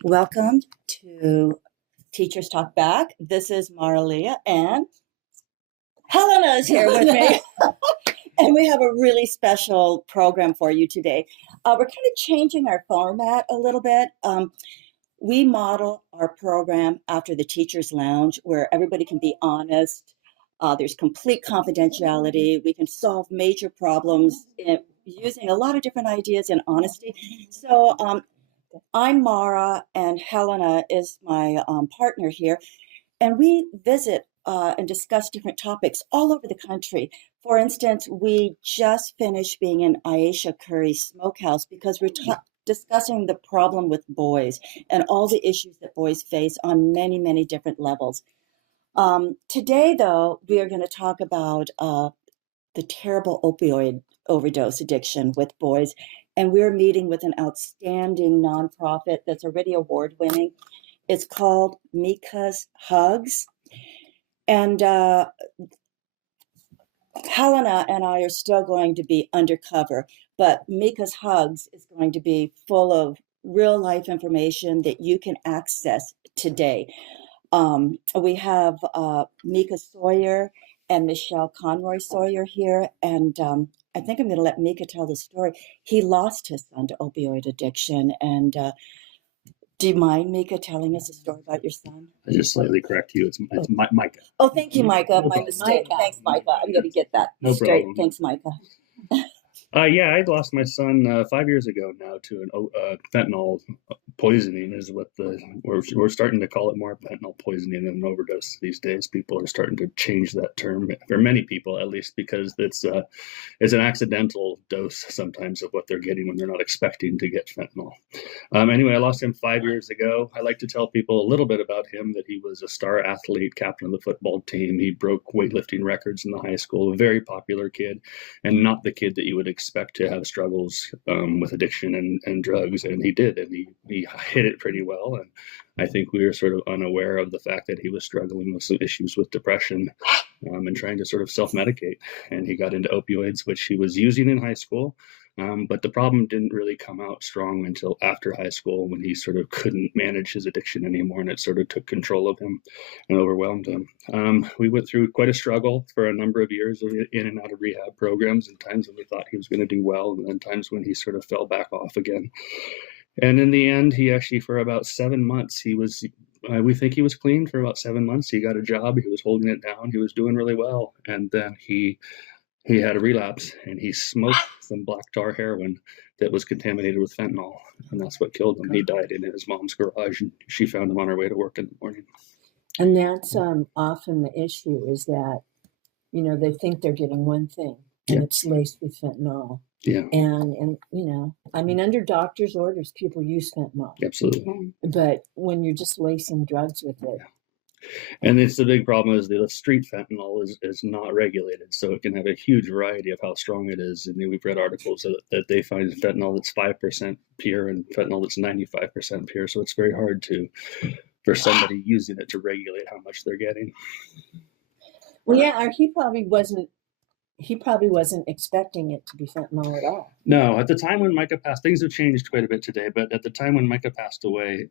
Welcome to Teachers Talk Back. This is Mara Lea and Helena is here with me. And we have a really special program for you today. We're kind of changing our format a little bit. We model our program after the Teacher's Lounge, where everybody can be honest. There's complete confidentiality. We can solve major problems using a lot of different ideas and honesty. So I'm Mara, and Helena is my partner here, and we visit and discuss different topics all over the country. For instance, we just finished being in Aisha Curry's smokehouse because we're discussing the problem with boys and all the issues that boys face on many, many different levels. Today, though, we are going to talk about the terrible opioid overdose addiction with boys. And we're meeting with an outstanding nonprofit that's already award-winning. It's called MICAH'S HUGS. And Helena and I are still going to be undercover, but MICAH'S HUGS is going to be full of real-life information that you can access today. We have Micah Sr and Michelle Conroy Sawyer here, and I think I'm going to let Micah tell the story. He lost his son to opioid addiction, and do you mind, Micah, telling us a story about your son? I just slightly correct you. It's Micah. Oh, thank you, Micah. No My problem. mistake. Micah. Thanks, Micah. I'm going to get that No straight. problem. Thanks, Micah. Yeah, I lost my son 5 years ago now to an fentanyl poisoning is what we're starting to call it more fentanyl poisoning than an overdose these days. People are starting to change that term for many people, at least, because it's an accidental dose sometimes of what they're getting when they're not expecting to get fentanyl. Anyway, I lost him 5 years ago. I like to tell people a little bit about him, that he was a star athlete, captain of the football team. He broke weightlifting records in the high school, a very popular kid, and not the kid that you would expect to have struggles with addiction and drugs. And he did, and he hit it pretty well. And I think we were sort of unaware of the fact that he was struggling with some issues with depression and trying to sort of self-medicate. And he got into opioids, which he was using in high school. But the problem didn't really come out strong until after high school, when he sort of couldn't manage his addiction anymore, and it sort of took control of him and overwhelmed him. We went through quite a struggle for a number of years in and out of rehab programs, and times when we thought he was going to do well, and then times when he sort of fell back off again. And in the end, he actually, for about 7 months, we think he was clean for about 7 months. He got a job, he was holding it down, he was doing really well, and then he had a relapse, and he smoked some black tar heroin that was contaminated with fentanyl, and that's what killed him. He died in his mom's garage, and she found him on her way to work in the morning. And that's often the issue, is that, they think they're getting one thing, and it's laced with fentanyl. Yeah. And under doctor's orders, people use fentanyl. Absolutely. But when you're just lacing drugs with it. And it's the big problem is the street fentanyl is not regulated, so it can have a huge variety of how strong it is. And we've read articles that they find fentanyl that's 5% pure and fentanyl that's 95% pure. So it's very hard for somebody using it to regulate how much they're getting. Well, yeah, he probably wasn't expecting it to be fentanyl at all. No, at the time when Micah passed, things have changed quite a bit today, but at the time when Micah passed away,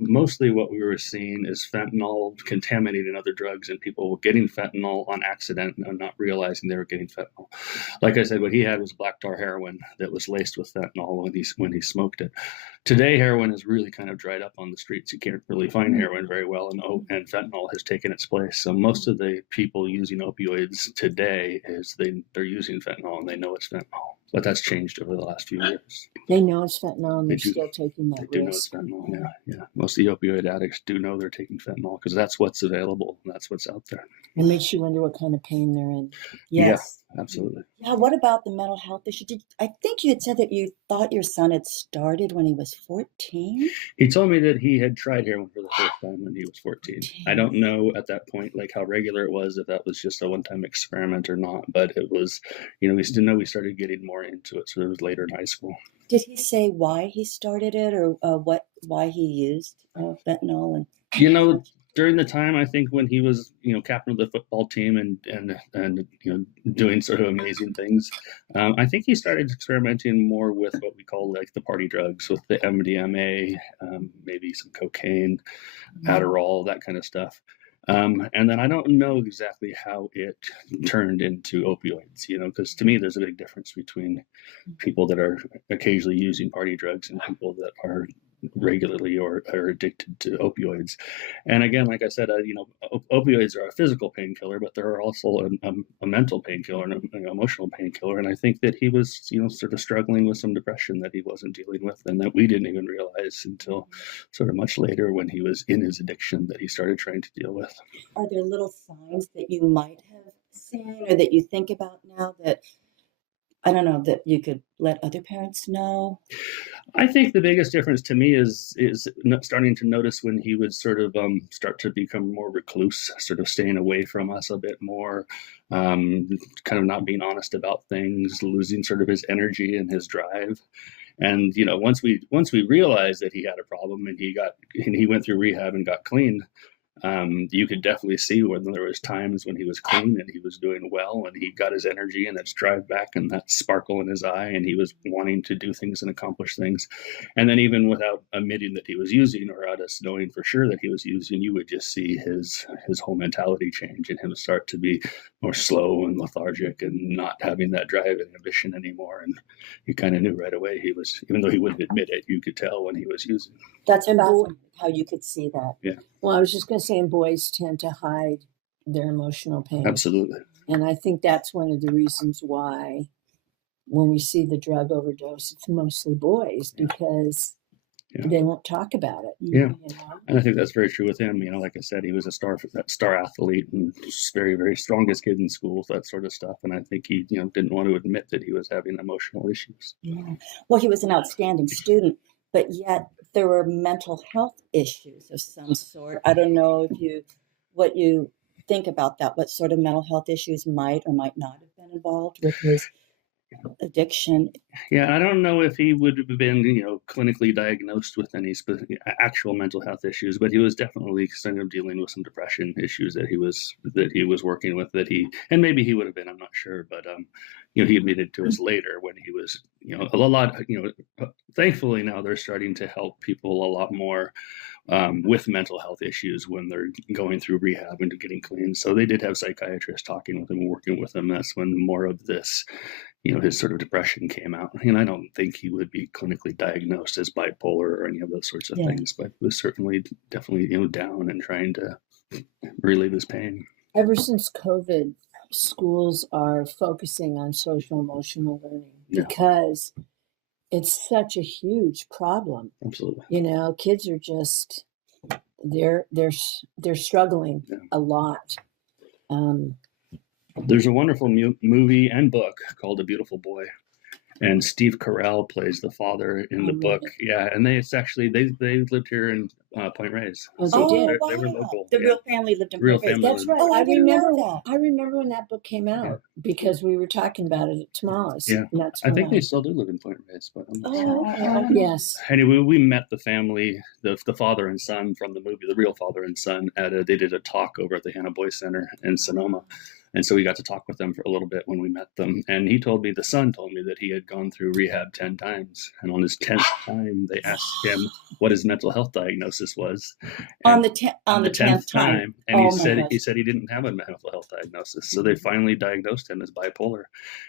mostly what we were seeing is fentanyl contaminating other drugs, and people were getting fentanyl on accident and not realizing they were getting fentanyl. Like I said, what he had was black tar heroin that was laced with fentanyl when he smoked it. Today, heroin is really kind of dried up on the streets. You can't really find heroin very well, and fentanyl has taken its place. So most of the people using opioids today they're using fentanyl, and they know it's fentanyl. But that's changed over the last few years. They know it's fentanyl, and they're still taking that risk. They do know it's fentanyl, yeah. Most of the opioid addicts do know they're taking fentanyl because that's what's available, and that's what's out there. It makes you wonder what kind of pain they're in. Yes. Yeah, absolutely. Yeah, what about the mental health issue? I think you had said that you thought your son had started when he was 14? He told me that he had tried heroin for the first time when he was 14. I don't know at that point how regular it was, if that was just a one-time experiment or not, but it was, we still know we started getting more into it, so it was later in high school. Did he say why he started it, or why he used fentanyl? during the time, I think when he was, captain of the football team and doing sort of amazing things, I think he started experimenting more with what we call like the party drugs, with the MDMA, maybe some cocaine, Adderall, that kind of stuff. And then I don't know exactly how it turned into opioids, because to me, there's a big difference between people that are occasionally using party drugs and people that are regularly or are addicted to opioids. And again, like I said, opioids are a physical painkiller, but they're also a mental painkiller and an emotional painkiller. And I think that he was, sort of struggling with some depression that he wasn't dealing with, and that we didn't even realize until sort of much later when he was in his addiction that he started trying to deal with. Are there little signs that you might have seen or that you think about now that, I don't know, that you could let other parents know? I think the biggest difference to me is starting to notice when he would sort of start to become more recluse, sort of staying away from us a bit more, kind of not being honest about things, losing sort of his energy and his drive. And once we realized that he had a problem and he went through rehab and got clean, you could definitely see when there was times when he was clean and he was doing well and he got his energy and his drive back and that sparkle in his eye and he was wanting to do things and accomplish things. And then even without admitting that he was using or us knowing for sure that he was using, you would just see his whole mentality change and him start to be more slow and lethargic and not having that drive and ambition anymore. And you kind of knew right away he was, even though he wouldn't admit it, you could tell when he was using. That's fascinating how you could see that. Yeah. Well, I was just going to say, boys tend to hide their emotional pain. Absolutely. And I think that's one of the reasons why when we see the drug overdose, it's mostly boys because they won't talk about it. Yeah. And I think that's very true with him. Like I said, he was a star athlete and very, very strongest kid in school, that sort of stuff. And I think he, didn't want to admit that he was having emotional issues. Yeah. Well, he was an outstanding student, but yet there were mental health issues of some sort. I don't know what you think about that, what sort of mental health issues might or might not have been involved with his addiction. Yeah, I don't know if he would have been, clinically diagnosed with any actual mental health issues, but he was definitely kind of dealing with some depression issues that he was working with. And maybe he would have been, I'm not sure, but he admitted to us later when he was, a lot. Thankfully now they're starting to help people a lot more with mental health issues when they're going through rehab and getting clean. So they did have psychiatrists talking with him and working with him. That's when more of this, his sort of depression came out. And I don't think he would be clinically diagnosed as bipolar or any of those sorts of things, but he was definitely, down and trying to relieve his pain. Ever since COVID, schools are focusing on social emotional learning because it's such a huge problem. Absolutely. Kids are just they're struggling a lot. There's a wonderful movie and book called A Beautiful Boy, and Steve Carell plays the father in the book. Yeah, and they lived here in Point Reyes. Oh, So they did. They were local. The real family lived in Real Point Reyes. family. That's right. Oh, I didn't know that. I remember when that book came out because we were talking about it at Tamales. Yeah, and that's I think when they still do live in Point Reyes, but I'm not sure. Oh, okay. Yes. Anyway, we met the family, the father and son from the movie, the real father and son, they did a talk over at the Hannah Boys Center in Sonoma. And so we got to talk with them for a little bit when we met them. And the son told me that he had gone through rehab 10 times. And on his 10th time, they asked him what his mental health diagnosis was. On the 10th time. And he said he didn't have a mental health diagnosis. So they finally diagnosed him as bipolar.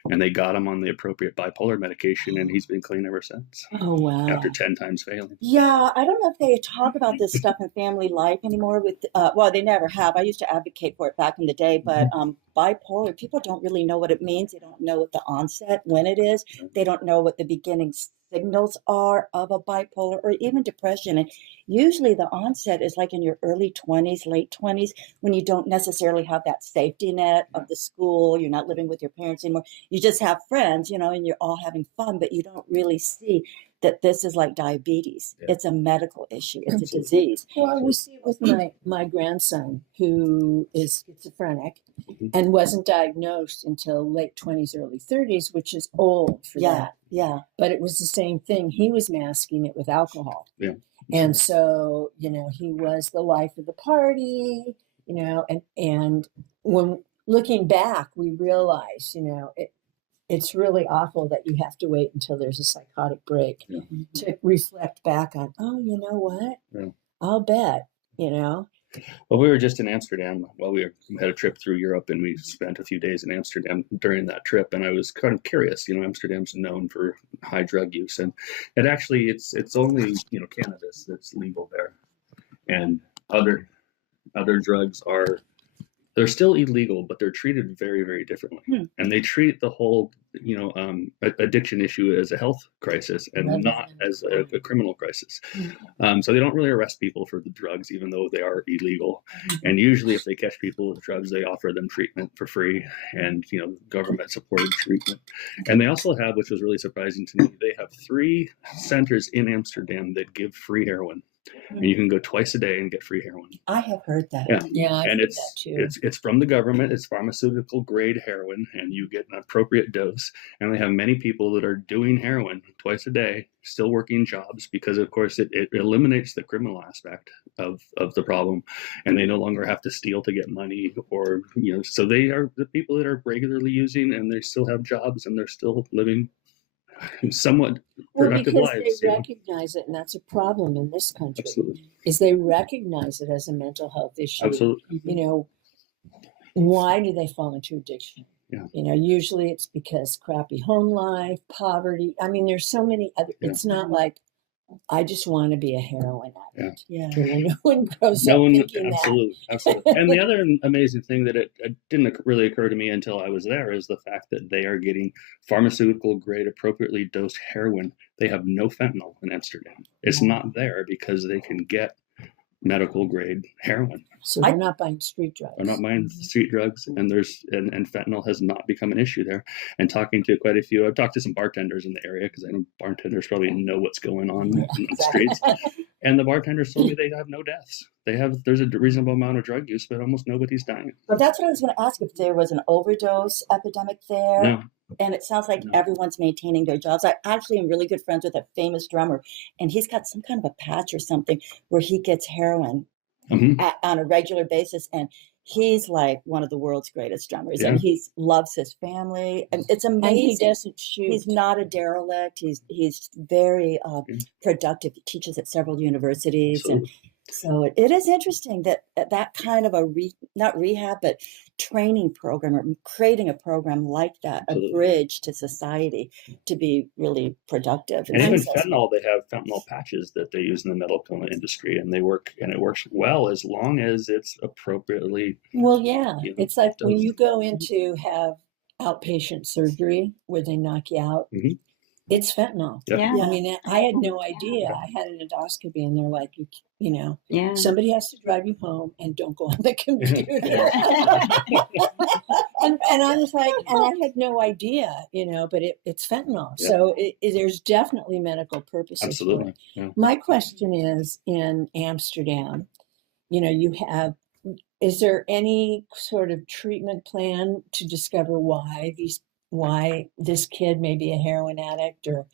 And they got him on the appropriate bipolar medication. And he's been clean ever since. Oh, wow. After 10 times failing. Yeah, I don't know if they talk about this stuff in family life anymore. They never have. I used to advocate for it back in the day, but bipolar, people don't really know what it means. They don't know what the onset, when it is. They don't know what the beginning signals are of a bipolar or even depression. And usually the onset is like in your early 20s, late 20s, when you don't necessarily have that safety net of the school. You're not living with your parents anymore. You just have friends, and you're all having fun, but you don't really see that this is like diabetes. Yeah. It's a medical issue. It's a disease. Well, we see it with my grandson, who is schizophrenic and wasn't diagnosed until late 20s, early 30s, which is old for that. Yeah. But it was the same thing. He was masking it with alcohol. Yeah. And so, he was the life of the party, and when looking back, we realize, it's really awful that you have to wait until there's a psychotic break to reflect back on, oh, you know what? Yeah. I'll bet, Well, we were just in Amsterdam. Well, we had a trip through Europe, and we spent a few days in Amsterdam during that trip. And I was kind of curious. Amsterdam's known for high drug use, and it's only cannabis that's legal there, and other drugs they're still illegal, but they're treated very, very differently. And they treat the whole, addiction issue as a health crisis and not as a criminal crisis. So they don't really arrest people for the drugs, even though they are illegal. And usually if they catch people with drugs, they offer them treatment for free and, government-supported treatment. And they also have, which was really surprising to me, they have 3 centers in Amsterdam that give free heroin. And you can go twice a day and get free heroin. I have heard that. Yeah, and it's from the government. It's pharmaceutical grade heroin, and you get an appropriate dose. And they have many people that are doing heroin twice a day, still working jobs, because of course it eliminates the criminal aspect of the problem, and they no longer have to steal to get money, or so they are the people that are regularly using, and they still have jobs, and they're still living somewhat productive because lives. They recognize it, and that's a problem in this country. Absolutely. Is they recognize it as a mental health issue. Absolutely. Why do they fall into addiction? Yeah. Usually it's because crappy home life, poverty. I mean, there's so many other. Yeah. It's not like I just want to be a heroin addict. Yeah. No one grows up thinking absolutely, that. Absolutely. And the other amazing thing that it didn't really occur to me until I was there is the fact that they are getting pharmaceutical grade, appropriately dosed heroin. They have no fentanyl in Amsterdam. It's not there because they can get medical grade heroin. So they're not buying street drugs. They're not buying street drugs, and and fentanyl has not become an issue there. And talking to quite a few, I've talked to some bartenders in the area because I know bartenders probably know what's going on in the streets. And the bartenders told me they have no deaths. There's a reasonable amount of drug use, but almost nobody's dying. But that's what I was going to ask, if there was an overdose epidemic there. No. And it sounds like everyone's maintaining their jobs. I actually am really good friends with a famous drummer, and he's got some kind of a patch or something where he gets heroin on a regular basis. And he's like one of the world's greatest drummers, and he loves his family. And it's amazing. And he doesn't shoot. He's not a derelict. He's very productive. He teaches at several universities. Absolutely. And so it is interesting that kind of not rehab, but training program, or creating a program like that, Absolutely. a bridge to society to be really productive. And even fentanyl, they have fentanyl patches that they use in the medical industry, and it works well as long as it's appropriately. Well, yeah, it's like when you go in to have outpatient surgery where they knock you out. Mm-hmm. It's fentanyl. Yep. Yeah. I mean, I had no idea. I had an endoscopy, and they're like, somebody has to drive you home, and don't go on the computer. and I was like, and I had no idea, but it's fentanyl. Yeah. So there's definitely medical purposes. Absolutely. For it. Yeah. My question is, in Amsterdam, is there any sort of treatment plan to discover why this kid may be a heroin addict? Or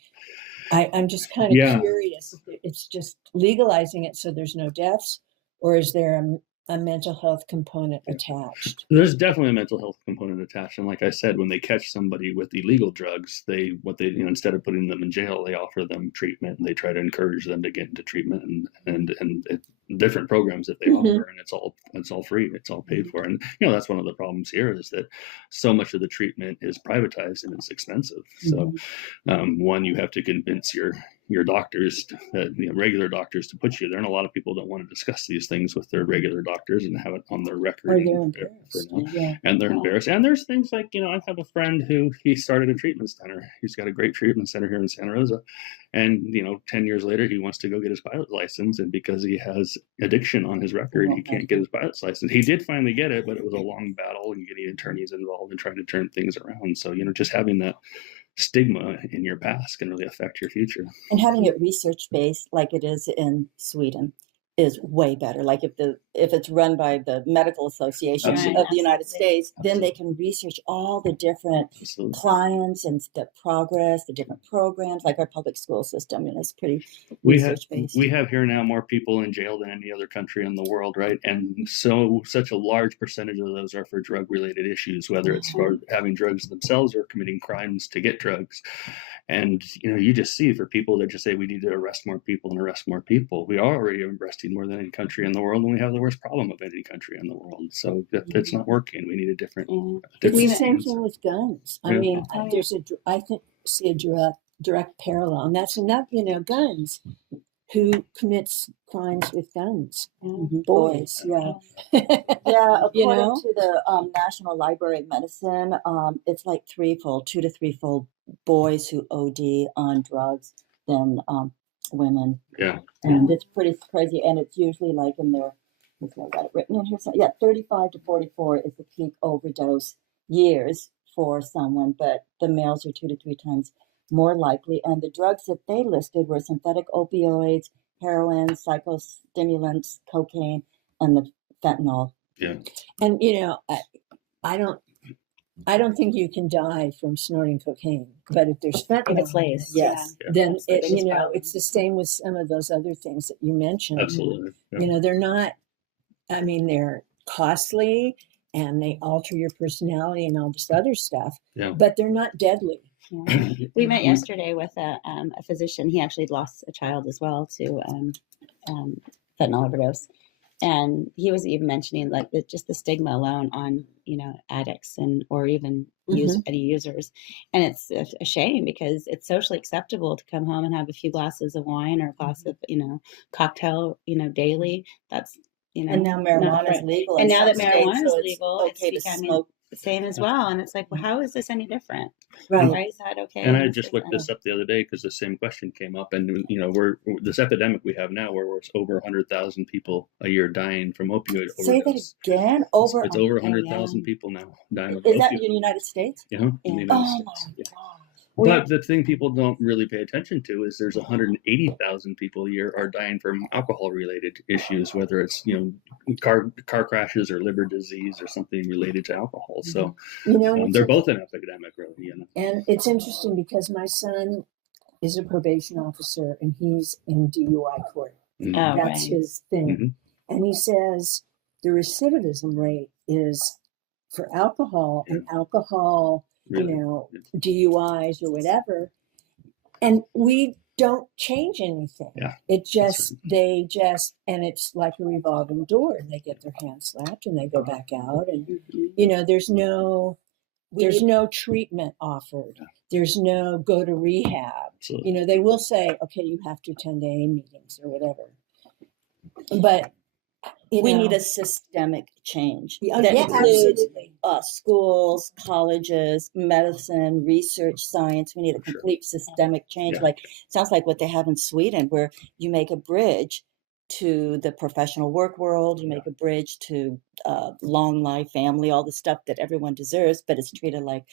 I'm just kind of curious if it's just legalizing it so there's no deaths, or is there a mental health component attached? There's definitely a mental health component attached. And like I said, when they catch somebody with illegal drugs, instead of putting them in jail, they offer them treatment, and they try to encourage them to get into treatment and different programs that they offer, and it's all free, it's all paid for. And that's one of the problems here, is that so much of the treatment is privatized and it's expensive. So one, you have to convince your doctors, regular doctors, to put you there. And a lot of people don't want to discuss these things with their regular doctors and have it on their record. Or they're embarrassed. And they're embarrassed. And there's things like, I have a friend who he started a treatment center. He's got a great treatment center here in Santa Rosa. And, 10 years later, he wants to go get his pilot's license. And because he has addiction on his record, he can't get his pilot's license. He did finally get it, but it was a long battle, and getting attorneys involved and trying to turn things around. So, just having that stigma in your past can really affect your future. And having it research-based like it is in Sweden. is way better. Like if it's run by the Medical Association Absolutely. of the United States, then they Absolutely. can research all the different Absolutely. clients and the progress, the different programs, like our public school system, and it's pretty We have research-based. here now more people in jail than any other country in the world, right? And such a large percentage of those are for drug-related issues, whether it's for having drugs themselves or committing crimes to get drugs. And you just see for people that just say we need to arrest more people and arrest more people. We are already arresting more than any country in the world, and we have the worst problem of any country in the world. So it's not working. We need a different. It's the same thing with guns. I Yeah. mean, see a direct parallel, and that's enough. Guns. Who commits crimes with guns? Boys. Yeah. Yeah, according know? to the National Library of Medicine, it's like threefold, 2 to 3-fold boys who OD on drugs than women. Yeah. And it's pretty crazy. And it's usually like in their, I got it written in here. So, 35 to 44 is the peak overdose years for someone, but the males are 2 to 3 times more likely. And the drugs that they listed were synthetic opioids, heroin, psychostimulants, cocaine, and the fentanyl. Yeah. And I don't think you can die from snorting cocaine, but if there's fentanyl, It's laced, yes. Yeah. then That's the biggest problem. it's the same with some of those other things that you mentioned. Absolutely. Yeah. They're not. I mean, they're costly and they alter your personality and all this other stuff. Yeah. But they're not deadly. Yeah. We met yesterday with a physician. He actually lost a child as well to fentanyl overdose, and he was even mentioning like just the stigma alone on addicts or even any users, and it's a shame because it's socially acceptable to come home and have a few glasses of wine or a glass of cocktail daily. That's and now marijuana is legal. and in now that some states, marijuana is so legal, it's okay to becoming smoke. the same as well. And it's like, well, how is this any different? Right. Why is that okay? And I just looked this up the other day because the same question came up, and we're this epidemic we have now, where it's over 100,000 people a year dying from opioid Say overdose. that again. It's over over 100,000 people now dying of Is that opioid. in the United States? In the United Oh States. my Yeah. God. But the thing people don't really pay attention to is there's 180,000 people a year are dying from alcohol-related issues, whether it's car crashes or liver disease or something related to alcohol. So they're both an epidemic, really. And it's interesting because my son is a probation officer and he's in DUI court. Mhm. Oh, That's right. his thing. Mhm. And he says the recidivism rate is for alcohol and alcohol, Really. DUIs or whatever. And we don't change anything. Yeah. It just, right. and it's like a revolving door and they get their hands slapped and they go back out. And, there's no treatment offered. There's no go to rehab. Absolutely. They will say, okay, you have to attend AA meetings or whatever. But we need a systemic change that that includes absolutely. Schools, colleges, medicine, research, science. We need a complete systemic change. Yeah. Sounds like what they have in Sweden, where you make a bridge to the professional work world, you make a bridge to long life, family, all the stuff that everyone deserves, but it's treated like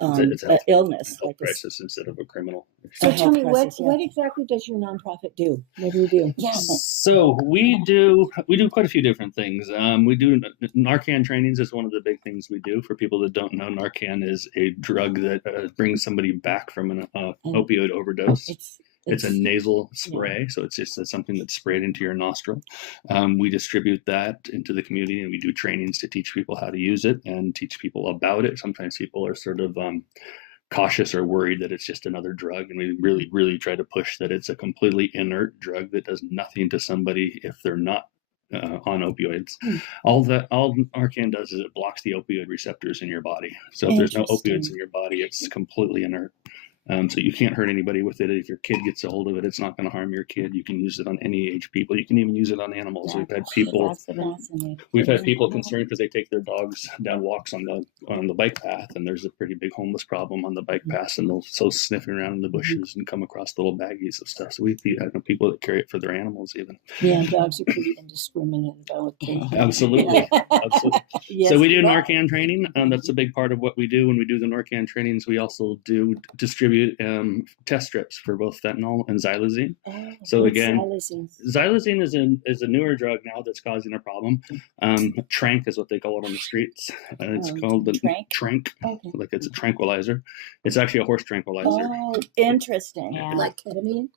It's illness, a like crisis instead of a criminal. So a tell me, health crisis, what exactly does your nonprofit do? What do you do? Yeah. So we do quite a few different things. We do Narcan trainings is one of the big things we do. For people that don't know, Narcan is a drug that brings somebody back from an opioid overdose. It's a nasal spray, so it's just something that's sprayed into your nostril. We distribute that into the community, and we do trainings to teach people how to use it and teach people about it. Sometimes people are sort of cautious or worried that it's just another drug, and we really, really try to push that it's a completely inert drug that does nothing to somebody if they're not on opioids. All Narcan does is it blocks the opioid receptors in your body. So if there's no opioids in your body, it's completely inert. So you can't hurt anybody with it. If your kid gets a hold of it, it's not going to harm your kid. You can use it on any age people. You can even use it on animals. We've had people concerned because they take their dogs down walks on the bike path, and there's a pretty big homeless problem on the bike path, and they'll sniffing around in the bushes and come across little baggies of stuff. So we have people that carry it for their animals even. Yeah, dogs are pretty indiscriminate about it. Absolutely. Absolutely. Yes, So we do Narcan training. That's a big part of what we do. When we do the Narcan trainings, we also do distribute distribute test strips for both fentanyl and xylazine. Oh, So what's again, xylazine? xylazine is a newer drug now that's causing a problem. Trank is what they call it on the streets. It's called the trank, Okay. like it's a tranquilizer. It's actually a horse tranquilizer. Oh, interesting. Yeah. Like ketamine?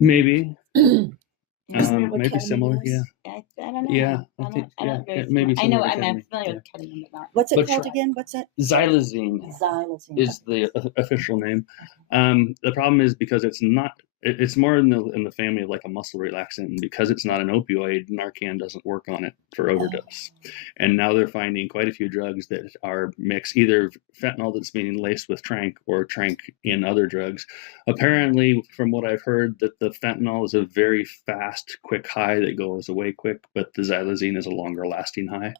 Maybe. Isn't that what Maybe ketamine similar. is? Yeah. I don't know. Yeah, I I'm think- not, I'm not yeah, very yeah, maybe familiar. I know. similar to I'm ketamine, familiar yeah. with ketamine, but not. What's it But called try- again? What's that? Xylazine Xylazine. is the official name. The problem is because it's not. It's more in the family of like a muscle relaxant, and because it's not an opioid, Narcan doesn't work on it for overdose. And now they're finding quite a few drugs that are mixed, either fentanyl that's being laced with trank or trank in other drugs. Apparently, from what I've heard, that the fentanyl is a very fast, quick high that goes away quick, but the xylazine is a longer lasting high.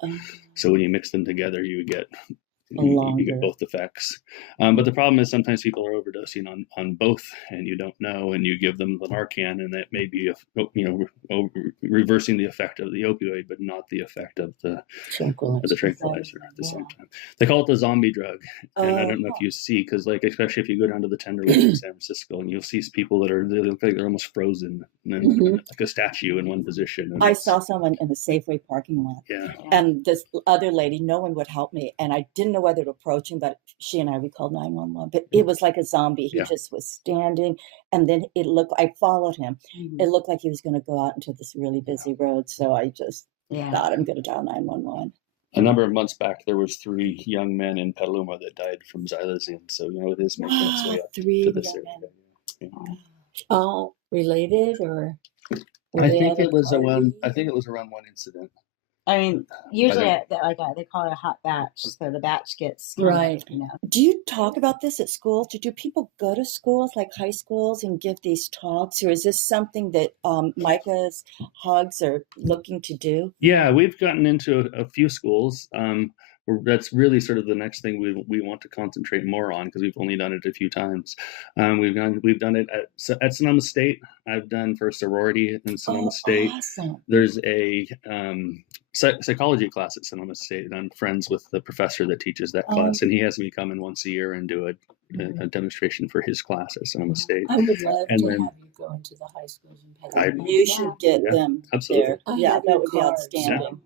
So when you mix them together, you get Longer. both effects. But the problem is sometimes people are overdosing on both, and you don't know, and you give them the Narcan, and that may be reversing the effect of the opioid, but not the effect of the tranquilizer at the same time. They call it the zombie drug, and I don't know if you see, because like especially if you go down to the Tenderloin in San Francisco, and you'll see people they look like they're almost frozen, and then like a statue in one position. And I saw someone in the Safeway parking lot, yeah. and this other lady, no one would help me, and I didn't know whether to approach him, but she and we called 911. But it was like a zombie. He just was standing, and then I followed him. It looked like he was going to go out into this really busy road, so I just thought I'm going to dial 911. A number of months back, there was 3 young men in Petaluma that died from xylazine. So it is making its way up 3 to this young area. men. Yeah. All related, or I think it was around one incident. I mean, usually they call it a hot batch, so the batch gets Right. Do you talk about this at schools? Do people go to schools like high schools and give these talks, or is this something that Micah's Hugs are looking to do? Yeah, we've gotten into a few schools. That's really sort of the next thing we want to concentrate more on, because we've only done it a few times. We've done it at Sonoma State. I've done for a sorority in Sonoma State. Awesome. There's a psychology class at Sonoma State, and I'm friends with the professor that teaches that class, and he has me come in once a year and do a demonstration for his class at Sonoma State. I would love And to then- have you go into the high schools in Pennsylvania. You should get them absolutely. there. I Yeah, have that your would be cards. outstanding.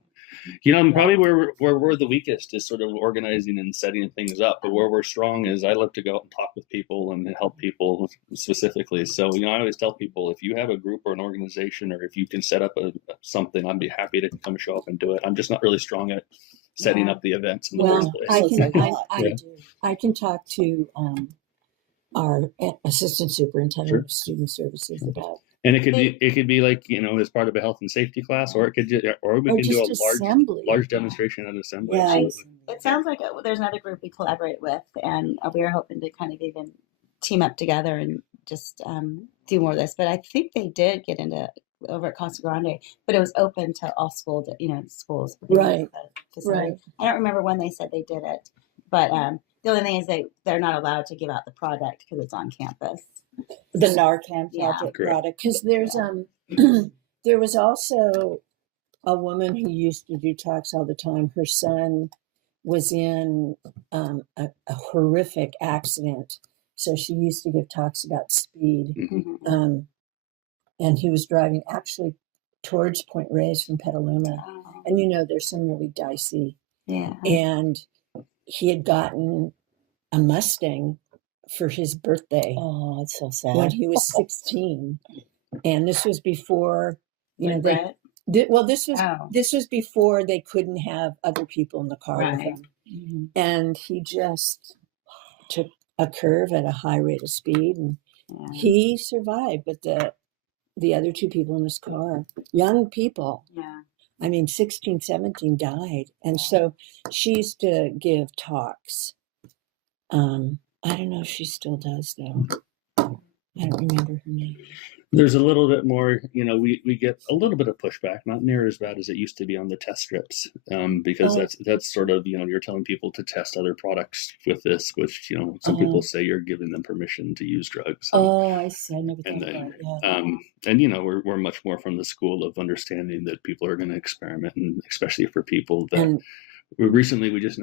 Probably where we're the weakest is sort of organizing and setting things up. But where we're strong is I love to go out and talk with people and help people specifically. So, I always tell people, if you have a group or an organization, or if you can set up something, I'd be happy to come show up and do it. I'm just not really strong at setting up the events in the first place. I can talk to our assistant superintendent of student services about. And it could be like, as part of a health and safety class, or we can do a large demonstration at assembly. Yeah. Absolutely. It sounds like there's another group we collaborate with, and we are hoping to kind of even team up together and just do more of this. But I think they did get into over at Casa Grande, but it was open to all schools. Right. Right. I don't remember when they said they did it, but the only thing is they're not allowed to give out the product because it's on campus. The Narcan Yeah. product. Because there's there was also a woman who used to do talks all the time. Her son was in a horrific accident, so she used to give talks about speed. Mm-hmm. And he was driving actually towards Point Reyes from Petaluma, and there's some really dicey. Yeah. And he had gotten a Mustang for his birthday. Oh, it's so sad. When he was 16, and this was before this was before they couldn't have other people in the car with him. Mm-hmm. And he just took a curve at a high rate of speed, and he survived, but the other 2 people in his car, young people, 16, 17, died. And so she used to give talks. I don't know if she still does, though. I don't remember her name. There's a little bit more, we get a little bit of pushback, not near as bad as it used to be on the test strips, because that's sort of, you're telling people to test other products with this, which, some people say you're giving them permission to use drugs. I see. I never thought And about then, we're much more from the school of understanding that people are going to experiment, and especially for people that we just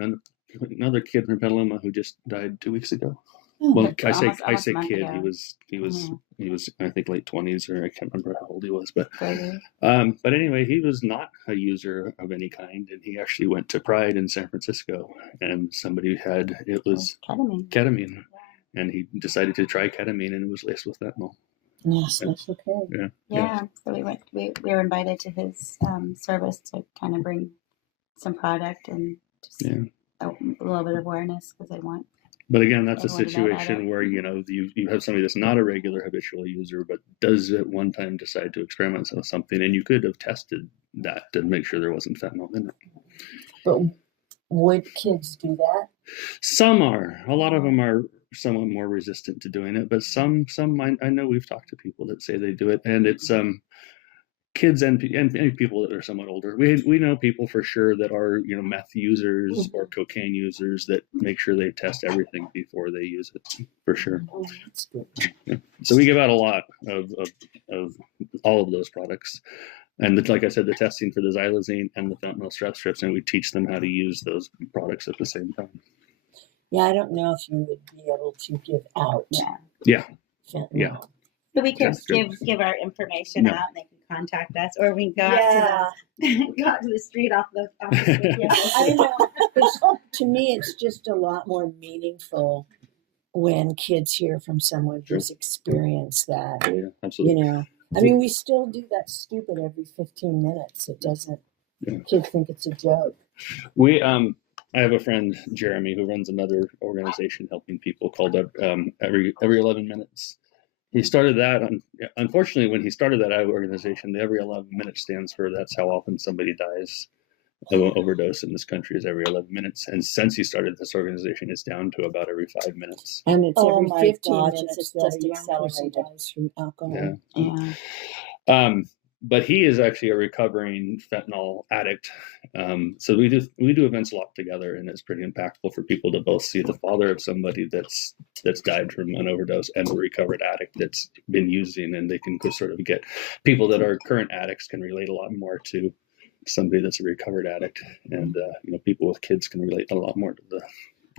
another kid from Petaluma who just died 2 weeks ago. Well, Like I say almost a month kid. ago. He was I think late 20s, or I can't remember how old he was, but Crazy. but anyway, he was not a user of any kind, and he actually went to Pride in San Francisco, and somebody it was ketamine, and he decided to try ketamine, and it was laced with fentanyl. Yes, that's okay. Yeah. So we were invited to his service to kind of bring some product and just a little bit of awareness because they want. But again, that's a everyone to know about situation it. where, you have somebody that's not a regular habitual user, but does at one time decide to experiment with something, and you could have tested that to make sure there wasn't fentanyl in it. But would kids do that? Some are. A lot of them are somewhat more resistant to doing it, but some I know we've talked to people that say they do it, and it's kids and people that are somewhat older. We know people for sure that are meth users or cocaine users that make sure they test everything before they use it, for sure. Oh, that's good. Yeah. So we give out a lot of all of those products, and like I said, the testing for the xylazine and the fentanyl strep strips, and we teach them how to use those products at the same time. Yeah, I don't know if you would be able to give out. Yeah. Fentanyl. Yeah. So we could Yes, give our information Yeah. out, and they can contact us, or we can go out to the street off the street. Yeah, I don't know. 'Cause to me, it's just a lot more meaningful when kids hear from someone who's experienced that. Yeah, absolutely. I mean, we still do that stupid every 15 minutes. It doesn't. Kids think it's a joke. I have a friend, Jeremy, who runs another organization helping people called every 11 minutes. He started that. Unfortunately, when he started that organization, the every 11 minutes stands for that's how often somebody dies of an overdose in this country is every 11 minutes. And since he started this organization, it's down to about every 5 minutes. And it's Oh every my 15 gosh, minutes it's that just a young person accelerated. dies from alcohol. Yeah. But he is actually a recovering fentanyl addict. So we do events a lot together, and it's pretty impactful for people to both see the father of somebody that's died from an overdose and a recovered addict that's been using, and they can sort of get people that are current addicts can relate a lot more to somebody that's a recovered addict, and people with kids can relate a lot more to the.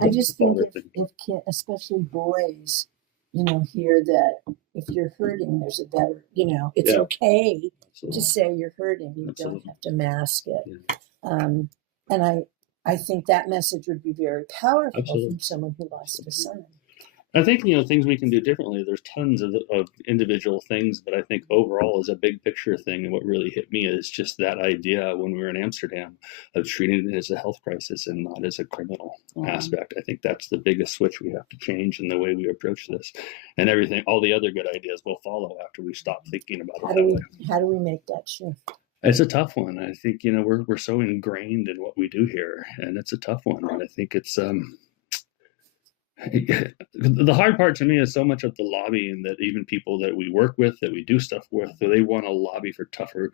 I just think father if thing. kids, especially boys, hear that if you're hurting, there's a better, it's okay to say you're hurting. You don't have to mask it. Yeah. And I think that message would be very powerful Absolutely. from someone who lost a son. I think, things we can do differently. There's tons of individual things, but I think overall is a big picture thing. And what really hit me is just that idea when we were in Amsterdam of treating it as a health crisis and not as a criminal aspect. I think that's the biggest switch we have to change in the way we approach this. And everything, all the other good ideas will follow after we stop thinking about it. How do we make that shift? It's a tough one. I think, we're so ingrained in what we do here, and it's a tough one. And I think it's, the hard part to me is so much of the lobbying that even people that we work with, that we do stuff with, they want to lobby for tougher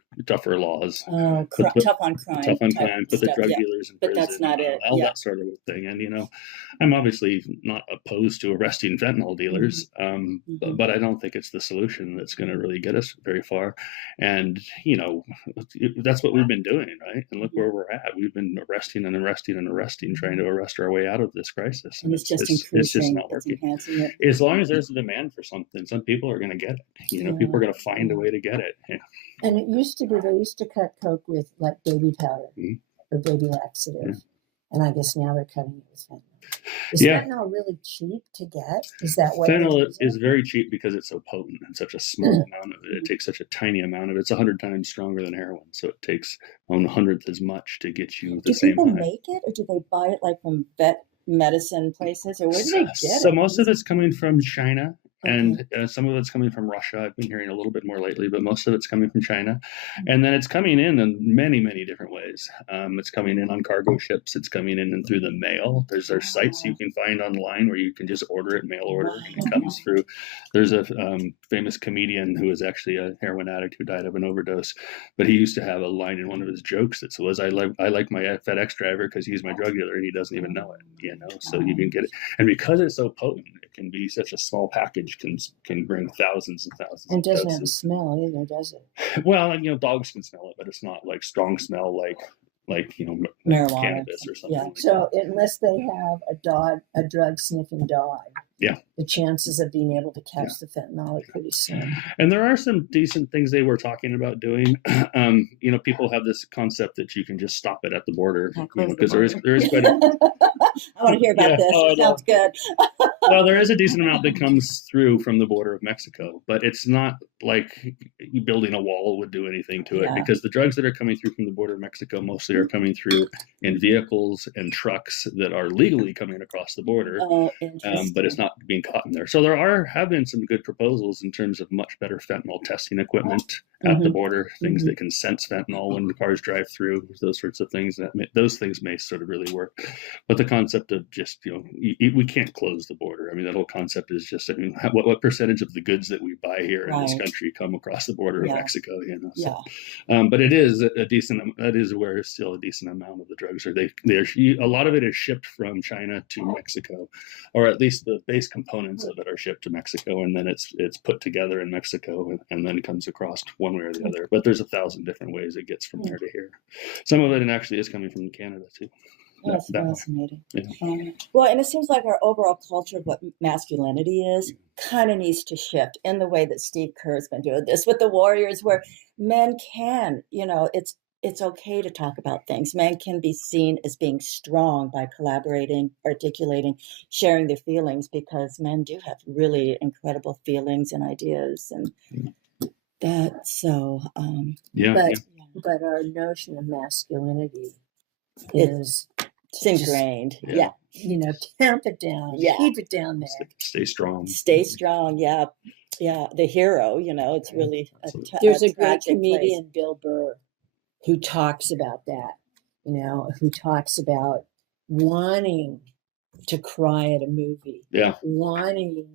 laws. Tough on crime. Tough on crime, put the drug dealers in prison. But that's not it. All that sort of thing. And, I'm obviously not opposed to arresting fentanyl dealers, but I don't think it's the solution that's going to really get us very far. And, that's what we've been doing, right? And look where we're at. We've been arresting, trying to arrest our way out of this crisis. And it's just not working. As long as there's a demand for something, some people are going to get it. People are going to find a way to get it. Yeah. And it used to be they used to cut coke with like baby powder or baby laxative, and I guess now they're cutting it with fentanyl. Is fentanyl really cheap to get? Is that what fentanyl is very cheap because it's so potent and such a small amount of it. It takes such a tiny amount of it. It's 100 times stronger than heroin, so it takes 1/100th as much to get you the same. Do people make it, or do they buy it like from vet medicine places, or where do they get it? So most of it's coming from China, and some of it's coming from Russia. I've been hearing a little bit more lately, but most of it's coming from China. And then it's coming in many, many different ways. It's coming in on cargo ships. It's coming in and through the mail. There's sites you can find online where you can just order it, mail order, and it comes through. There's a famous comedian who was actually a heroin addict who died of an overdose, but he used to have a line in one of his jokes that was, I like my FedEx driver because he's my drug dealer and he doesn't even know it, so you can get it. And because it's so potent, it can be such a small package can bring thousands and thousands. And doesn't have a smell either, does it? Well, dogs can smell it, but it's not like strong smell like marijuana, cannabis or something. Yeah. Like so unless they have a drug sniffing dog, the chances of being able to catch the fentanyl are pretty slim. And there are some decent things they were talking about doing. People have this concept that you can just stop it at the border, because there is quite a, I want to hear about this. Oh, It sounds good. well, there is a decent amount that comes through from the border of Mexico, but it's not like building a wall would do anything to it, because the drugs that are coming through from the border of Mexico mostly are coming through in vehicles and trucks that are legally coming across the border, but it's not being caught in there. So have been some good proposals in terms of much better fentanyl testing equipment at the border, things that can sense fentanyl when the cars drive through, those sorts of things. Those things may sort of really work. But the concept of just, we can't close the border. I mean, that whole concept is just, what percentage of the goods that we buy here in this country come across the border of Mexico, So, but it is that is where still a decent amount of the drugs are. A lot of it is shipped from China to Mexico, or at least the base components of it are shipped to Mexico, and then it's put together in Mexico and then comes across one way or the other. But there's 1,000 different ways it gets from there to here. Some of it actually is coming from Canada too. That's fascinating. Yeah. Well, and it seems like our overall culture of what masculinity is kind of needs to shift in the way that Steve Kerr's been doing this with the Warriors, where men can, it's okay to talk about things. Men can be seen as being strong by collaborating, articulating, sharing their feelings, because men do have really incredible feelings and ideas, and that. So, but our notion of masculinity is ingrained. Tamp it down, keep it down there. Stay strong. Stay strong. Yeah. The hero. It's really there's a great comedian, Bill Burr, who talks about that. Who talks about wanting to cry at a movie, wanting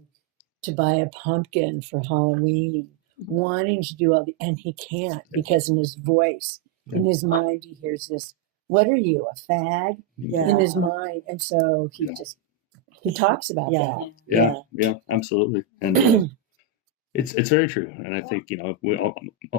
to buy a pumpkin for Halloween, wanting to do and he can't, because in his voice, in his mind, he hears this, "What are you, a fag?" in his mind. And so he talks about that. Yeah, absolutely. And it's very true. And I think,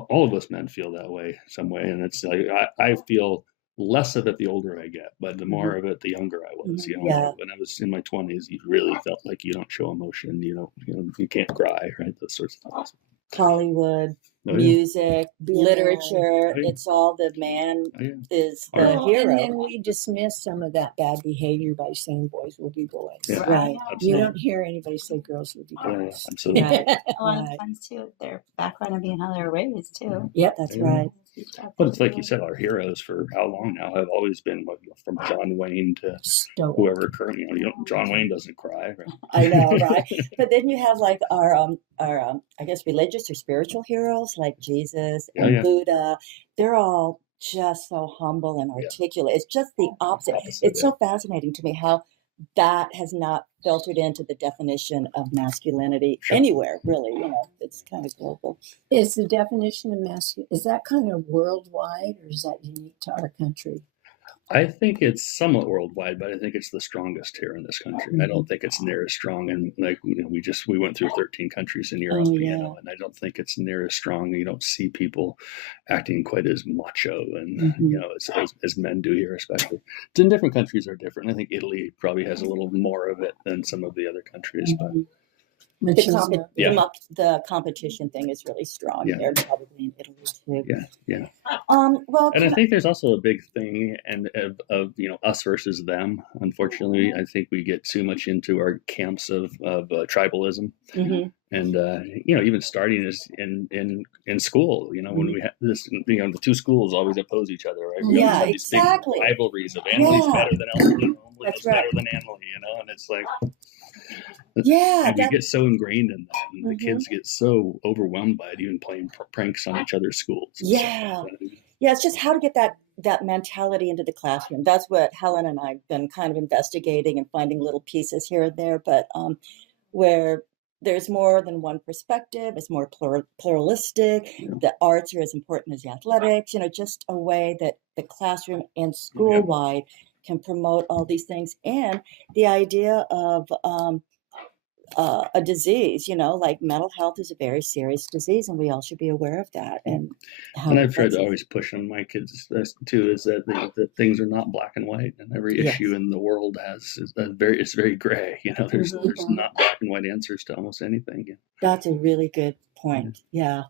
all of us men feel that way some way. And it's like, I feel less of it the older I get, but the more of it the younger I was. When I was in my 20s, you really felt like you don't show emotion, you can't cry, right? Those sorts of things. Hollywood, music, literature, it's all the man is the hero. And then we dismiss some of that bad behavior by saying boys will be boys. Yeah, right. You don't hear anybody say girls will be girls. Absolutely. A lot of the times too, their background of being how they were raised too. Yep, that's right. But it's like you said, our heroes for how long now have always been from John Wayne to whoever currently. John Wayne doesn't cry. Right? I know, right? But then you have like our I guess religious or spiritual heroes like Jesus and Buddha. They're all just so humble and articulate. It's just the opposite. It's so fascinating to me how that has not filtered into the definition of masculinity anywhere, really. It's kind of global. Is the definition of masculinity, is that kind of worldwide, or is that unique to our country? I think it's somewhat worldwide, but I think it's the strongest here in this country. I don't think it's near as strong. And we went through 13 countries in Europe, and I don't think it's near as strong. You don't see people acting quite as macho and, as men do here, especially. It's in different countries are different. I think Italy probably has a little more of it than some of the other countries, but. The competition thing is really strong there, probably in Italy too. Yeah. And I think there's also a big thing of us versus them. Unfortunately, I think we get too much into our camps of tribalism, and even starting is in school. When we have this, the two schools always oppose each other, right? We always have these big rivalries of Annalie's better than Elmer's, Elmer's better than Annalie, and it's like. And we get so ingrained in that, and the kids get so overwhelmed by it, even playing pranks on each other's schools. It's just how to get that mentality into the classroom. That's what Helen and I've been kind of investigating and finding little pieces here and there, but where there's more than one perspective, it's more pluralistic. The arts are as important as the athletics, just a way that the classroom and school-wide can promote all these things. And the idea of a disease, like mental health is a very serious disease, and we all should be aware of that. And I've tried to always push on my kids too, is that that things are not black and white, and every issue in the world it's very gray. There's not black and white answers to almost anything. That's a really good point. Yeah.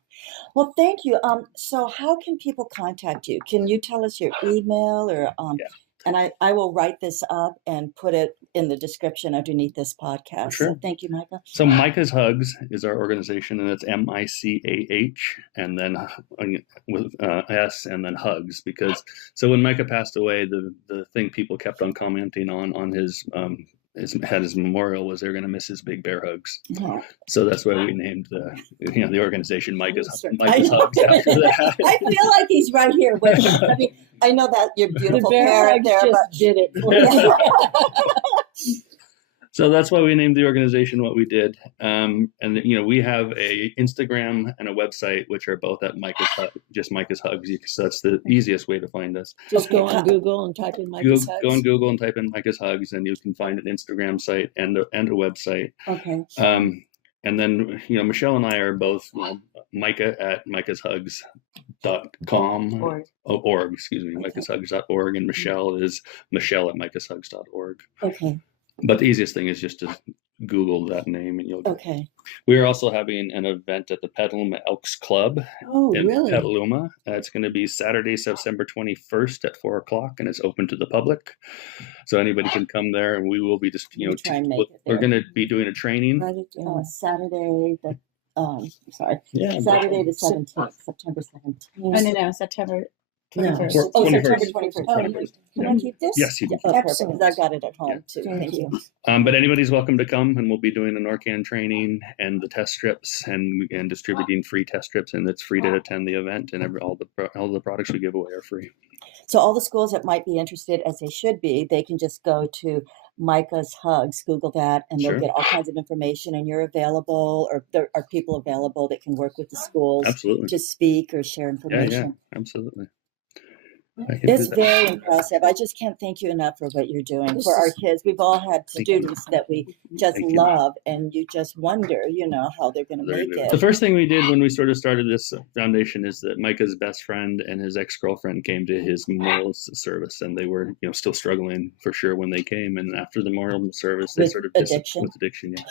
Well, thank you. So how can people contact you? Can you tell us your email or and I will write this up and put it in the description underneath this podcast. Sure. So thank you, Micah. So Micah's Hugs is our organization, and it's MICAH, and then with S, and then Hugs, because when Micah passed away, the thing people kept on commenting on his memorial was they're going to miss his big bear hugs. Oh. So that's why we named the organization Micah's Hugs after that. I feel like he's right here with me. I mean, I know that you're beautiful parent there, but did it. So that's why we named the organization what we did. And we have a Instagram and a website, which are both at Micah's Hugs. So that's the easiest way to find us. Just go on Google and type in Micah's Hugs. Go on Google and type in Micah's Hugs, and you can find an Instagram site and a website. Okay. And then, Michelle and I are both Micah at micahshugs.com. Org, excuse me, micahshugs.org, and Michelle is Michelle at micahshugs.org. Okay. But the easiest thing is just to Google that name, and you'll. Okay. We are also having an event at the Petaluma Elks Club in Petaluma. It's going to be Saturday, September 21st at 4:00, and it's open to the public. So anybody can come there, and we will be just, we're going to be doing a training. Saturday, Saturday the 17th, September 17th. Oh, no, September 21st. September 21st. Can I keep this? Yes, you can. Oh, perfect, because I got it at home too. Thank you. But anybody's welcome to come, and we'll be doing the Narcan training and the test strips and distributing free test strips, and it's free to attend the event, and all the products we give away are free. So all the schools that might be interested, as they should be, they can just go to Micah's Hugs, Google that, and they'll get all kinds of information. And you're available, or there are people available that can work with the schools to speak or share information. Yeah, absolutely. It's very impressive. I just can't thank you enough for what you're doing for our kids. We've all had students that we just love, and you just wonder, how they're going to make it. The first thing we did when we sort of started this foundation is that Micah's best friend and his ex-girlfriend came to his memorial service, and they were, still struggling for sure when they came. And after the memorial service, they with addiction, yeah.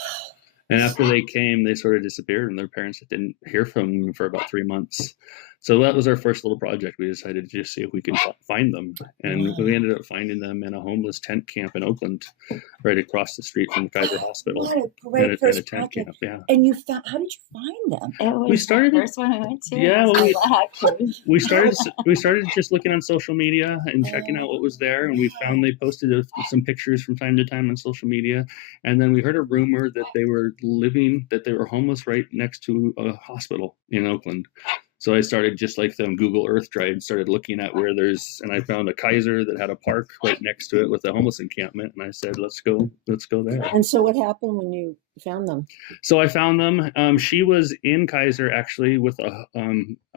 And after they came, they sort of disappeared, and their parents didn't hear from them for about 3 months. So that was our first little project. We decided to just see if we could find them. And we ended up finding them in a homeless tent camp in Oakland, right across the street from the Kaiser Hospital. What a great first project. Camp, yeah. And how did you find them? We started the first one I went to. Yeah, we started just looking on social media and checking out what was there. And we found they posted some pictures from time to time on social media. And then we heard a rumor that they were homeless right next to a hospital in Oakland. So I started, just like them, Google Earth tried, started looking at and I found a Kaiser that had a park right next to it with a homeless encampment. And I said, let's go there. And so what happened when you found them? So I found them. She was in Kaiser actually with a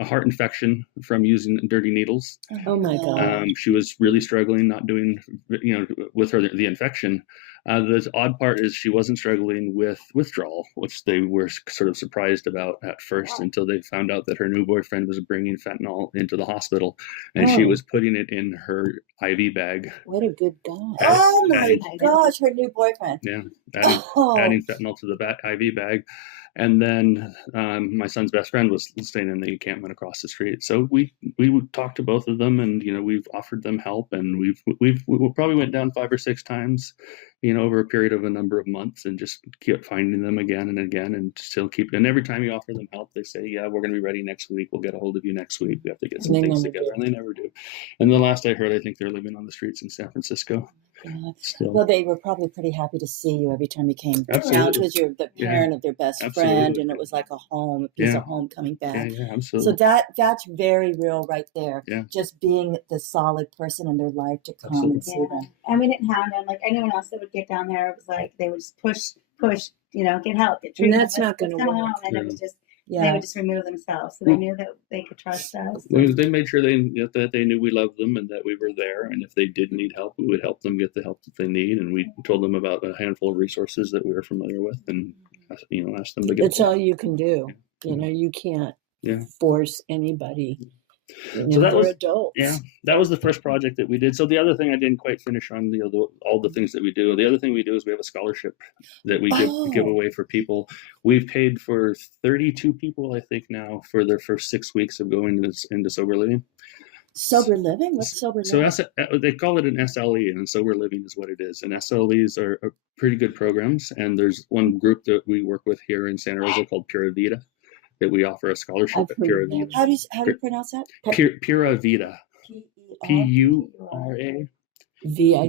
heart infection from using dirty needles. Oh my God. She was really struggling, not doing, with the infection. The odd part is she wasn't struggling with withdrawal, which they were sort of surprised about at first until they found out that her new boyfriend was bringing fentanyl into the hospital, and she was putting it in her IV bag. What a good guy. Oh my gosh, her new boyfriend. Yeah, adding fentanyl to the IV bag. And then my son's best friend was staying in the encampment across the street. So we talked to both of them, and we offered them help, and we probably went down 5 or 6 times, over a period of a number of months, and just kept finding them again and again, and still keep it. And every time you offer them help, they say, "Yeah, we're going to be ready next week. We'll get a hold of you next week. We have to get some things together," and they never do. And the last I heard, I think they're living on the streets in San Francisco. Well, they were probably pretty happy to see you every time you came down, because you're the parent of their best friend, and it was like a piece of home coming back. Yeah, absolutely. So that's very real right there. Yeah. Just being the solid person in their life to come and see them. And we didn't hound them like anyone else that would get down there. It was like they would just push, get help, get treatment. And that's not going to work. And it was just, They Yeah. would just remove themselves, so they knew that they could trust us. They made sure that they knew we loved them and that we were there. And if they did need help, we would help them get the help that they need. And we told them about a handful of resources that we were familiar with, and asked them to get. It's all you can do. You can't force anybody. So that was adults. Yeah, that was the first project that we did. So the other thing I didn't quite finish on all the things that we do. The other thing we do is we have a scholarship that we give away for people. We've paid for 32 people, I think, now for their first 6 weeks of going into sober living. Sober living? What's sober living? So they call it an SLE, and sober living is what it is. And SLEs are pretty good programs. And there's one group that we work with here in Santa Rosa called Pura Vida, that we offer a scholarship at Pura Vida. How do you pronounce that? Pura Vida. Pura VIDA. I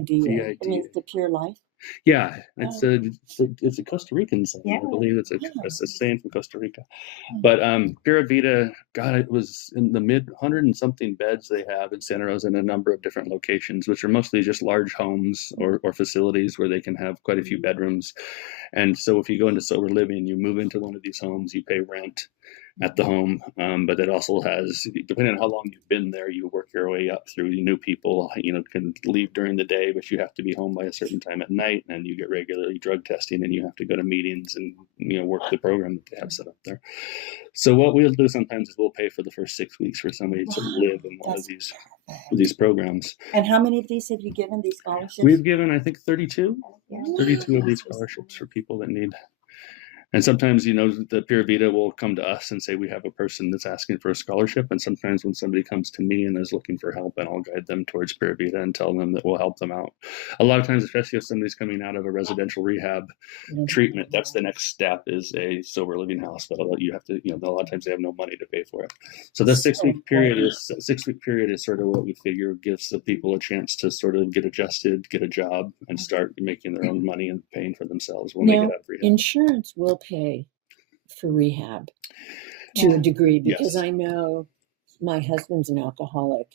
mean, the pure life. Yeah, it's a Costa Rican saying. Yeah. I believe it's a saying from Costa Rica. But Pura Vida, God, it was in the mid 100 and something beds they have in Santa Rosa in a number of different locations, which are mostly just large homes or facilities where they can have quite a few bedrooms. And so if you go into sober living, you move into one of these homes, you pay rent at the home, but it also has, depending on how long you've been there, you work your way up through new people. Can leave during the day, but you have to be home by a certain time at night, and you get regularly drug testing, and you have to go to meetings and work the program that they have set up there. So what we'll do sometimes is we'll pay for the first 6 weeks for somebody to live in one of these programs. And how many of these have you given, these scholarships? We've given, I think, 32 Yeah. 32 of these scholarships for people that need. And sometimes, the Pura Vida will come to us and say, we have a person that's asking for a scholarship. And sometimes when somebody comes to me and is looking for help, and I'll guide them towards Pura Vida and tell them that we'll help them out. A lot of times, especially if somebody's coming out of a residential rehab treatment, that's the next step, is a sober living house. But you have to, a lot of times they have no money to pay for it. So the 6 week period is sort of what we figure gives the people a chance to sort of get adjusted, get a job, and start making their own money and paying for themselves when they get out of rehab. Insurance will pay for rehab to a degree, because Yes. I know my husband's an alcoholic,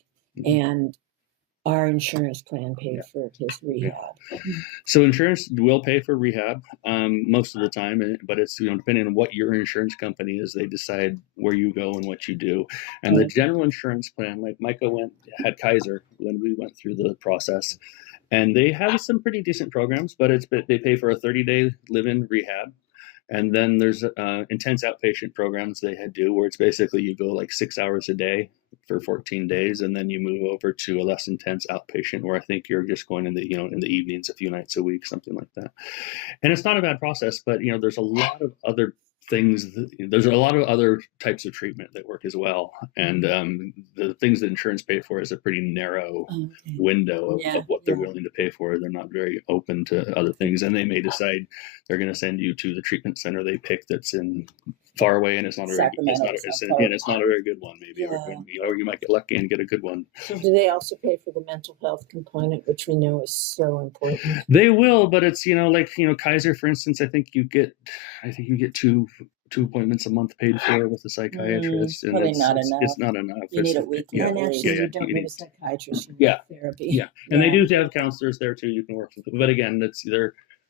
and our insurance plan paid for his rehab. So insurance will pay for rehab most of the time, but it's depending on what your insurance company is, they decide where you go and what you do. And the general insurance plan, like Micah had Kaiser when we went through the process, and they have some pretty decent programs, but they pay for a 30-day live-in rehab. And then there's intense outpatient programs they do, where it's basically you go like 6 hours a day for 14 days, and then you move over to a less intense outpatient, where I think you're just going in the evenings a few nights a week, something like that. And it's not a bad process, but there's a lot of other things. There's a lot of other types of treatment that work as well, and the things that insurance pay for is a pretty narrow window of what they're willing to pay for. They're not very open to other things, and they may decide they're going to send you to the treatment center they pick that's in far away, and it's not a very good one, maybe, or you might get lucky and get a good one. So do they also pay for the mental health component, which we know is so important? They will, but it's Kaiser, for instance. I think you get two appointments a month paid for with a psychiatrist, and probably it's not enough. It's not enough. You need a weekly. And actually, you don't need a psychiatrist. You need therapy. And they do have counselors there too. You can work with them, but again,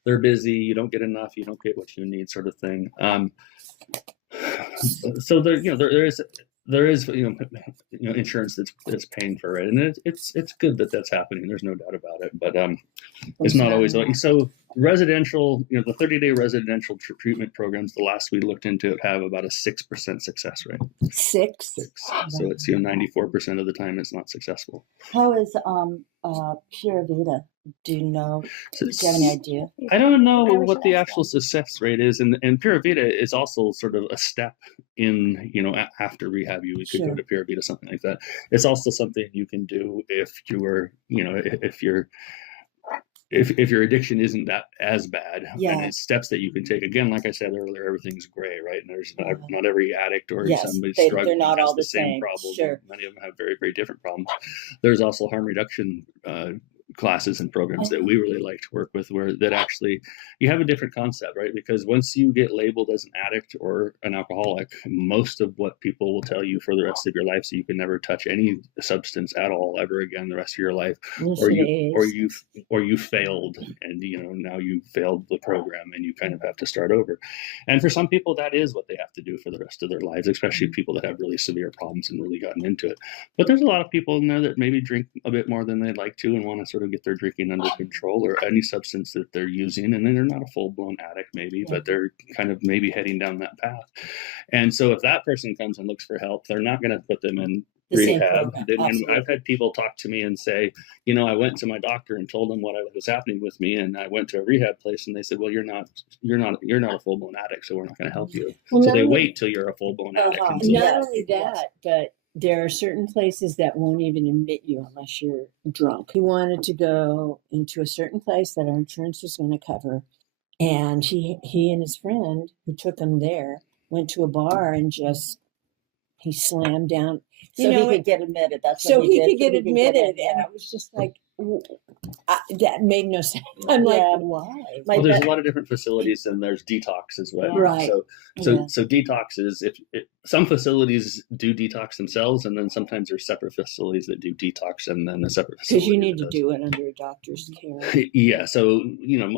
they're busy. You don't get enough. You don't get what you need, sort of thing. So there is insurance that's paying for it, and it's good that that's happening. There's no doubt about it, but it's not always like so. Residential, the 30-day residential treatment programs, the last we looked into it, have about a 6% success rate. 6. So it's 94% of the time it's not successful. How is Pura Vida? Do you know? Do you have any idea? I don't know what the actual success rate is, and Pura Vida is also sort of a step in, after rehab, you could go to Pura Vida, something like that. It's also something you can do if you were, if your addiction isn't that as bad, and it's steps that you can take. Again, like I said earlier, everything's gray, right? And there's not every addict or somebody struggling. They're not all the same problem. Sure. Many of them have very, very different problems. There's also harm reduction classes and programs that we really like to work with, where that actually you have a different concept, right? Because once you get labeled as an addict or an alcoholic, most of what people will tell you for the rest of your life, so you can never touch any substance at all ever again the rest of your life, or you failed, and now you failed the program and you kind of have to start over. And for some people, that is what they have to do for the rest of their lives, especially people that have really severe problems and really gotten into it. But there's a lot of people in there that maybe drink a bit more than they'd like to and want to sort of get their drinking under control, or any substance that they're using, and then they're not a full-blown addict maybe, but they're kind of maybe heading down that path. And so if that person comes and looks for help, they're not going to put them in rehab. And I've had people talk to me and say, I went to my doctor and told them what was happening with me, and I went to a rehab place, and they said, well, you're not a full-blown addict, so we're not going to help you. Well, so they wait till you're a full-blown addict. Not only that, but there are certain places that won't even admit you unless you're drunk. He wanted to go into a certain place that our insurance was going to cover, and he and his friend who took him there went to a bar and he slammed down. So he could get admitted. That's what so he he did. could get admitted, and it was just like that made no sense. I'm like, why? Well, there's a lot of different facilities, and there's detox as well. Right. So detox is some facilities do detox themselves, and then sometimes there's separate facilities that do detox, and then a separate facility. Because you need to do it under a doctor's care. Yeah. So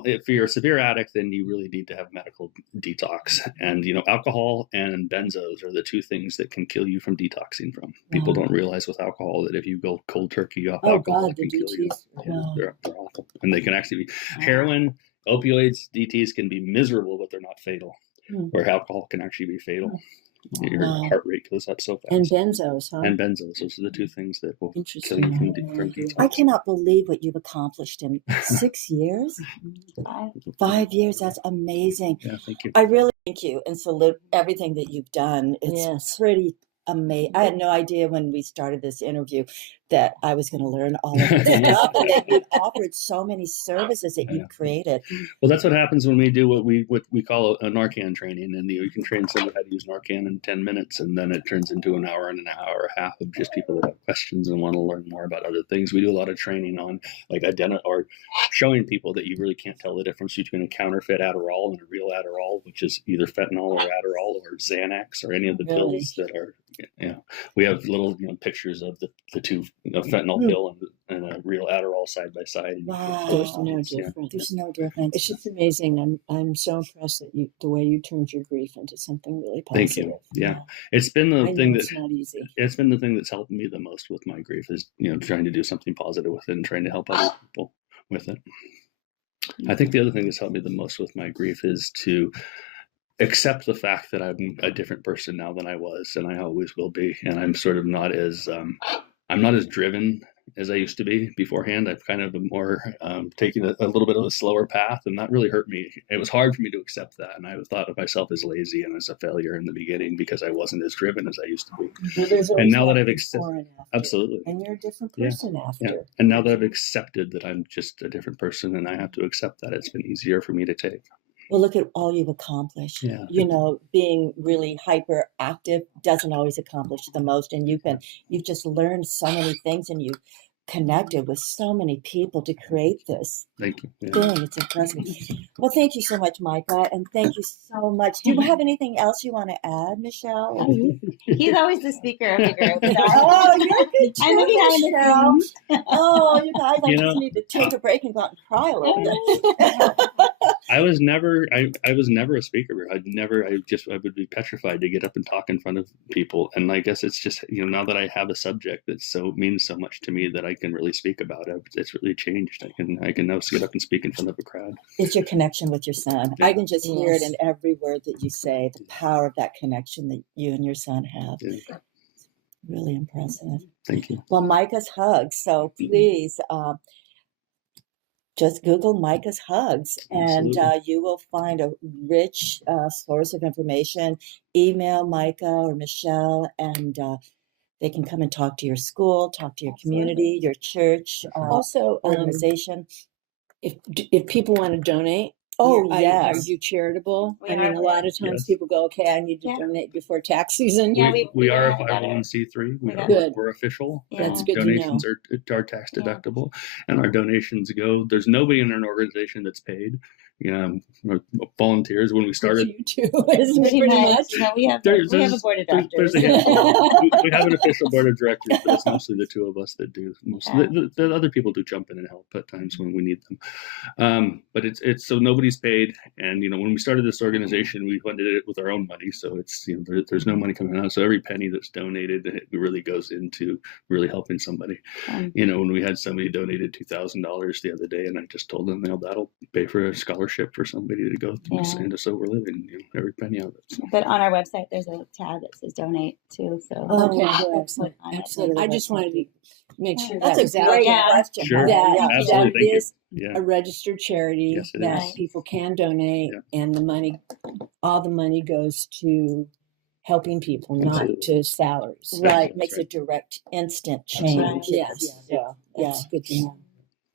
if you're a severe addict, then you really need to have medical detox, and alcohol and benzos are the two things that can kill you from detoxing from. People don't realize with alcohol that if you go cold turkey off alcohol, it can kill you. They're awful, and they can actually be heroin, opioids, DTs can be miserable, but they're not fatal. Where alcohol can actually be fatal. Your heart rate goes up so fast. And benzos, huh? And benzos, those are the two things that will kill you from detox. I cannot believe what you've accomplished in 6 years. 5 years, that's amazing. Yeah, thank you. I really thank you and salute everything that you've done. It's pretty amazing. I had no idea when we started this interview that I was going to learn all of this stuff, and that you've offered so many services that you've created. Well, that's what happens when we do what we call a Narcan training, and you can train someone how to use Narcan in 10 minutes, and then it turns into an hour and a half of just people that have questions and want to learn more about other things. We do a lot of training on or showing people that you really can't tell the difference between a counterfeit Adderall and a real Adderall, which is either fentanyl or Adderall or Xanax or any of the pills that are. We have little pictures of the two, a fentanyl pill and a real Adderall side by side. Wow, there's no difference. There's no difference. It's just amazing. I'm so impressed that the way you turned your grief into something really positive. Thank you. Yeah, it's been the thing it's not easy. It's been the thing that's helped me the most with my grief is trying to do something positive with it and trying to help other people with it. I think the other thing that's helped me the most with my grief is to accept the fact that I'm a different person now than I was, and I always will be. And I'm sort of not as driven as I used to be beforehand. I've kind of been more taking a little bit of a slower path, and that really hurt me. It was hard for me to accept that, and I thought of myself as lazy and as a failure in the beginning because I wasn't as driven as I used to be. And now that I've accepted, absolutely, and you're a different person after. Yeah. And now that I've accepted that I'm just a different person, and I have to accept that, it's been easier for me to take. Well, look at all you've accomplished. Yeah. Being really hyperactive doesn't always accomplish the most. And you've just learned so many things, and you've connected with so many people to create this thing. It's impressive. Well, thank you so much, Micah. And thank you so much. Do you have anything else you want to add, Michelle? He's always the speaker of the group. So oh, you're good too, I'm the behind Michelle. the scenes. Oh, you guys, I just need to take a break and go out and cry a little bit. I was never a speaker. I would be petrified to get up and talk in front of people. And I guess it's just, now that I have a subject that means so much to me that I can really speak about it, it's really changed. I can now get up and speak in front of a crowd. It's your connection with your son. Yeah. I can just hear it in every word that you say, the power of that connection that you and your son have. Yeah. Really impressive. Thank you. Well, Micah's Hugs. So please, just Google Micah's Hugs, and you will find a rich source of information. Email Micah or Michelle, and they can come and talk to your school, talk to your community, your church, also organization. If people want to donate, Oh, Are yes. you charitable? We I mean, are. a lot of times Yes. people go, okay, I need to Yeah. donate before tax season. Yeah, we are a got it. 501c3. We got it. We're official. Yeah. That's good to Donations are tax Yeah. deductible, and our donations go. There's nobody in an organization that's paid. Volunteers. When we started, You too, isn't it pretty much? No, we have There's- we have a board of there's directors. a handful. we have an official board of directors, but it's mostly the two of us that do. The other people do jump in and help at times when we need them. But it's so nobody's paid, and when we started this organization, we funded it with our own money. So it's there's no money coming out. So every penny that's donated, it really goes into really helping somebody. When we had somebody donated $2,000 the other day, and I just told them, that'll pay for a scholarship for somebody to go through into sober living. Every penny of it. So. But on our website, there's a tab that says donate too. So Okay, good. excellent, On it. excellent. I just wanted to make sure That's that a was out great there. Yeah. question. Sure. Mara. That, Yeah. Absolutely. that Thank you. is Yeah. a registered charity Yes, it that is. people can donate, and all the money goes to helping people, not Absolutely. to salaries. Right. That's Makes right. a direct, instant Absolutely. change. Yes, so Yeah. that's good to know.